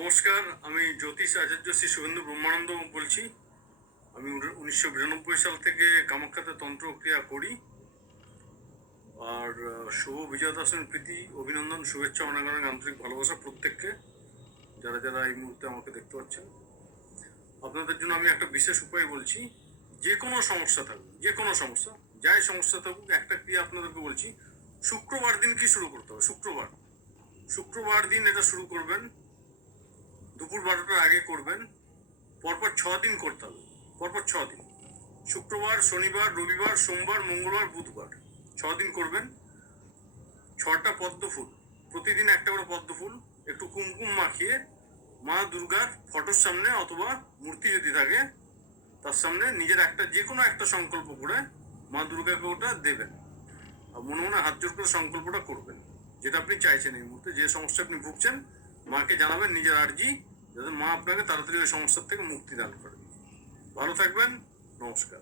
নমস্কার, আমি জ্যোতিষ আচার্য শ্রী শুভেন্দু ব্রহ্মানন্দ বলছি। আমি 1992 সাল থেকে কামাখ্যাতে তন্ত্র ক্রিয়া করি। আর শুভ বিজয়া দশমীর প্রীতি, অভিনন্দন, শুভেচ্ছা, অনেক অনেক আন্তরিক ভালোবাসা প্রত্যেককে, যারা যারা এই মুহূর্তে আমাকে দেখতে পাচ্ছেন। আপনাদের জন্য আমি একটা বিশেষ উপায় বলছি। যে কোনো সমস্যা থাকুক, যে কোনো সমস্যা, যাই সমস্যা থাকুক, একটা ক্রিয়া আপনাদেরকে বলছি। শুক্রবার দিন কি শুরু করতে হবে? শুক্রবার দিন এটা শুরু করবেন। দুপুর 12টার আগে করবেন। পরপর 6 দিন করতে হবে। পরপর 6 দিন, শুক্রবার, শনিবার, রবিবার, সোমবার, মঙ্গলবার, বুধবার, 6 দিন করবেন। 6টা পদ্ম ফুল, প্রতিদিন একটা করে পদ্ম ফুল একটু কুমকুম মাখিয়ে মা দুর্গার ফটোর সামনে অথবা মূর্তি যদি থাকে তার সামনে নিজের একটা যে কোনো একটা সংকল্প করে মা দুর্গাকে ওটা দেবেন। আর মনে মনে হাত জোর করে সংকল্পটা করবেন, যেটা আপনি চাইছেন এই মুহূর্তে, যে সমস্যা আপনি ভুগছেন, মাকে জানাবেন নিজের আর্জি, যাতে মা আপনাকে তাড়াতাড়ি ওই সমস্যার থেকে মুক্তি দান করে। ভালো থাকবেন। নমস্কার।